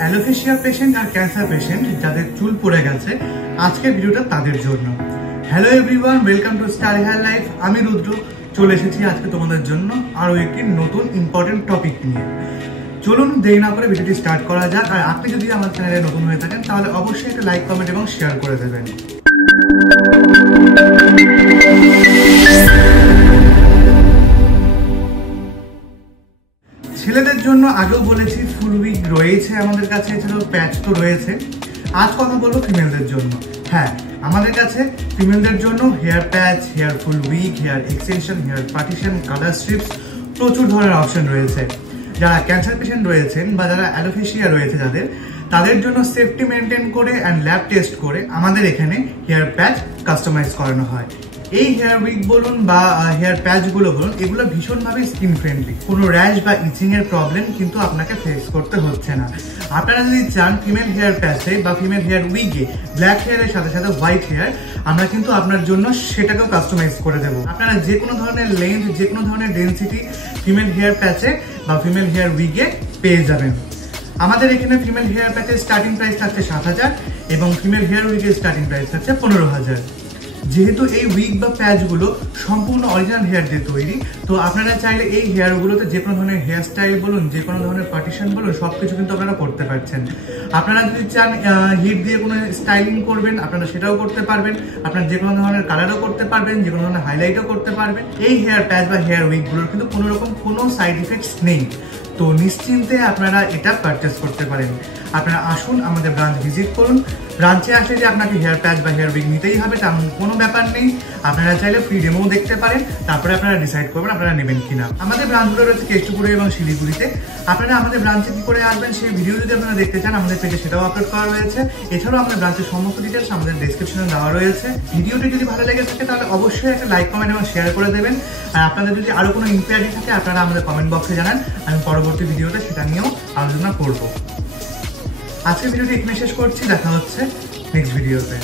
Alopecia patient আর cancer patient যাদের চুল পড়ে গেছে, আজকের ভিডিওটা তাদের জন্য। Hello everyone, welcome to star hair life. আমি রুদ্র চলে এসেছি আজকে তোমাদের জন্য আরও একটি নতুন ইম্পর্টেন্ট টপিক নিয়ে। চলুন দেরি না করে ভিডিওটি স্টার্ট করা যাক। আর আপনি যদি আমার চ্যানেলে নতুন হয়ে থাকেন তাহলে অবশ্যই একটা লাইক, কমেন্ট এবং শেয়ার করে দেবেন। ছেলেদের জন্য আগেও বলেছি ফুল উইগ রয়েছে আমাদের কাছে, এছাড়াও প্যাচ তো রয়েছে। আজ কথা বলবো ফিমেলদের জন্য। হ্যাঁ, আমাদের কাছে ফিমেলদের জন্য hair patch, hair full wig, hair extension, hair partition, colour strips প্রচুর ধরনের অপশন রয়েছে। যারা ক্যান্সার পেশেন্ট রয়েছেন বা যারা অ্যালোপেশিয়া রয়েছে তাদের জন্য সেফটি মেনটেন করে অ্যান্ড ল্যাব টেস্ট করে আমাদের এখানে হেয়ার প্যাচ কাস্টমাইজ করানো হয়। এই হেয়ার উইগ বলুন বা হেয়ার প্যাচগুলো বলুন, এগুলো ভীষণভাবে স্কিন ফ্রেন্ডলি। কোনো র্যাশ বা ইচিং এর প্রবলেম কিন্তু আপনাকে ফেস করতে হচ্ছে না। আপনারা যদি চান ফিমেল হেয়ার প্যাচে বা ফিমেল হেয়ার উইগে ব্ল্যাক হেয়ারের সাথে সাথে হোয়াইট হেয়ার, আমরা কিন্তু আপনার জন্য সেটাকেও কাস্টমাইজ করে দেবো। আপনারা যে কোনো ধরনের লেন্থ, যে কোনো ধরনের ডেন্সিটি ফিমেল হেয়ার প্যাচে বা ফিমেল হেয়ার উইগে পেয়ে যাবেন। আমাদের এখানে ফিমেল হেয়ার প্যাচের স্টার্টিং প্রাইস থাকছে 7,000 এবং ফিমেল হেয়ার উইগের স্টার্টিং প্রাইস থাকছে 15,000। যেহেতু এই উইগ বা প্যাচগুলো সম্পূর্ণ অরিজিনাল হেয়ার দিয়ে তৈরি, তো আপনারা চাইলে এই হেয়ারগুলোতে যে কোনো ধরনের হেয়ার স্টাইল বলুন, যে কোনো ধরনের পার্টিশন বলুন, সবকিছু কিন্তু আপনারা করতে পারছেন। আপনারা যদি চান হিট দিয়ে কোনো স্টাইলিং করবেন, আপনারা সেটাও করতে পারবেন। আপনারা যে কোনো ধরনের কালারও করতে পারবেন, যে কোনো ধরনের হাইলাইটও করতে পারবেন। এই হেয়ার প্যাচ বা হেয়ার উইগগুলোর কিন্তু কোনো রকম কোনো সাইড ইফেক্টস নেই, তো নিশ্চিন্তে আপনারা এটা পারচেস করতে পারেন। আপনারা আসুন, আমাদের ব্রাঞ্চ ভিজিট করুন। ব্রাঞ্চে আসলে যে আপনাকে হেয়ার প্যাচ বা হেয়ার উইগ নিতেই হবে তেমন কোনো ব্যাপার নেই। আপনারা চাইলে ফ্রি ডেমোও দেখতে পারেন, তারপরে আপনারা ডিসাইড করবেন আপনারা নেবেন কিনা। আমাদের ব্রাঞ্চগুলো রয়েছে কেষ্টপুরে এবং শিলিগুড়িতে। আপনারা আমাদের ব্রাঞ্চে কি করে আসবেন সেই ভিডিও যদি আপনারা দেখতে চান, আমাদের পেজে সেটাও আপলোড করা রয়েছে। এছাড়াও আমাদের ব্রাঞ্চের সমস্ত ডিটেলস আমাদের ডেসক্রিপশনে দেওয়া রয়েছে। ভিডিওটি যদি ভালো লেগে থাকে তাহলে অবশ্যই একটা লাইক, কমেন্ট এবং শেয়ার করে দেবেন। আর আপনাদের যদি আরও কোনো ইনকোয়ারি থাকে আপনারা আমাদের কমেন্ট বক্সে জানান, আমি পরবর্তী ভিডিওতে সেটা নিয়েও আলোচনা করব। আজকের ভিডিওটি এখানে শেষ করছি, দেখা হচ্ছে নেক্সট ভিডিওতে।